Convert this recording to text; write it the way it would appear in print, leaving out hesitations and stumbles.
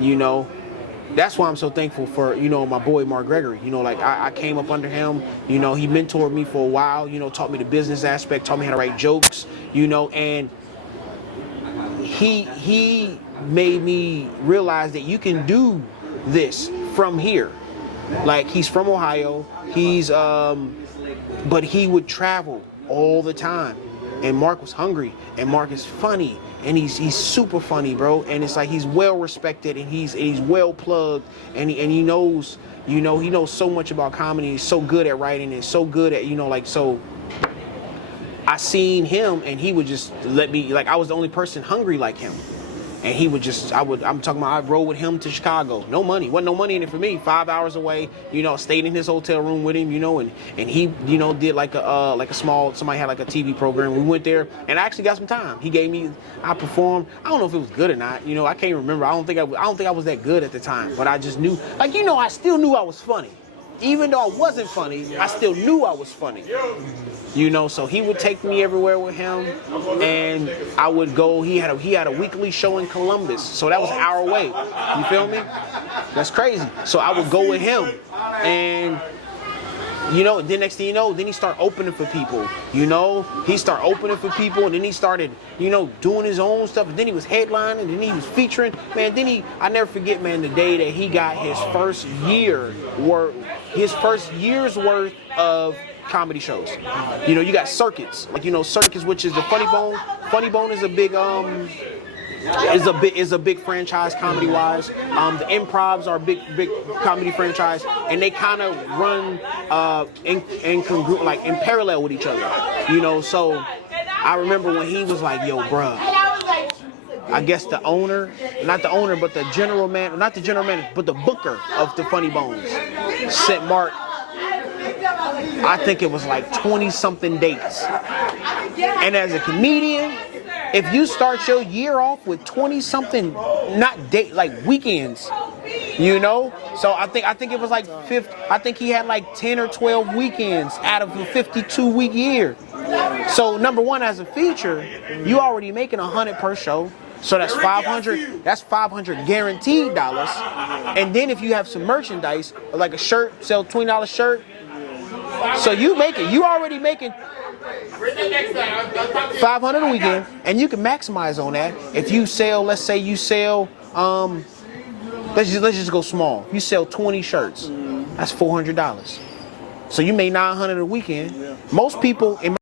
you know. That's why I'm so thankful for, you know, my boy Mark Gregory. You know, like I came up under him, you know, he mentored me for a while, you know, taught me the business aspect, taught me how to write jokes, you know, and he made me realize that you can do this from here. Like, he's from Ohio, but he would travel all the time. And Mark was hungry, and Mark is funny, and he's super funny, bro. And it's like he's well respected, and he's well plugged, and he knows, you know, he knows so much about comedy. He's so good at writing, and so good at, you know, like, so I seen him, and he would just let me, like, I was the only person hungry like him. And he would just, I'm talking about, I rode with him to Chicago. No money, wasn't no money in it for me. 5 hours away, you know, stayed in his hotel room with him, you know, and he, you know, did like a small, somebody had like a TV program. We went there, and I actually got some time. He gave me, I performed. I don't know if it was good or not, you know, I can't remember. I don't think I was that good at the time, but I just knew, like, you know, I still knew I was funny. Even though I wasn't funny, I still knew I was funny. You know, so he would take me everywhere with him, and I would go. He had a weekly show in Columbus, so that was an hour away. You feel me? That's crazy. So I would go with him, and you know, then next thing you know, then he started opening for people. You know, he started opening for people, and then he started, you know, doing his own stuff. And then he was headlining, and then he was featuring. Man, I never forget, man, the day that he got his first year's worth of comedy shows. You know, you got Circuits, like, you know, Circuits, which is the Funny Bone. Funny Bone is a big is a big franchise comedy wise. The Improvs are a big comedy franchise, and they kind of run in parallel with each other. You know, so I remember when he was like, "Yo, bruh." I guess the owner, not the owner, but the general man, not the general manager, but the booker of the Funny Bones sent Mark, I think it was like 20-something dates. And as a comedian, if you start your year off with 20-something, not date, like weekends, you know? So I think it was like I think he had like 10 or 12 weekends out of a 52-week year. So number one, as a feature, you already making 100 per show. So that's 500. That's 500 guaranteed dollars. And then if you have some merchandise, like a shirt, sell $20 shirt. So you already making 500 a weekend, and you can maximize on that. If you sell, let's say you sell, let's just go small. You sell 20 shirts. That's $400. So you made $900 a weekend. Most people in